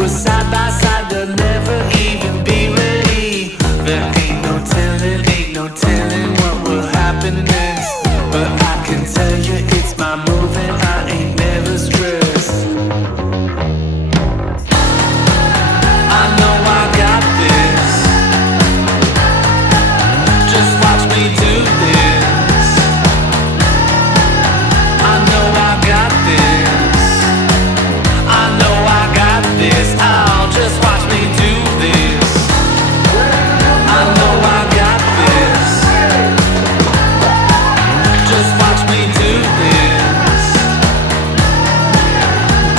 were side by side, they'll never even be ready. There ain't no telling what will happen next. But I can tell you it's my move and I ain't never stressed. I know I got this. Just watch me do this. I know I got this. I know I got this. Oh, just watch me do this. I know I got this. Just watch me do this.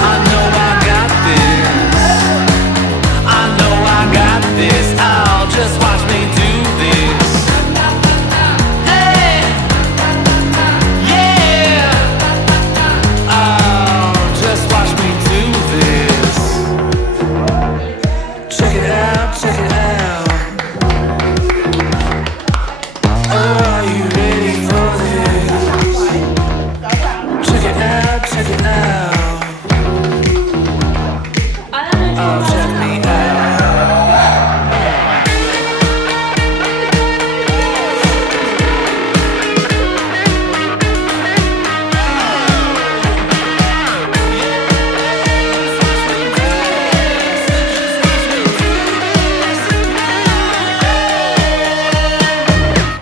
I know I got this. I know I got this. Oh, just watch me do this. Hey, yeah. Oh, just watch me do this. Check it out, check it out. Oh, are you ready for this? Check it out, check it out. Oh,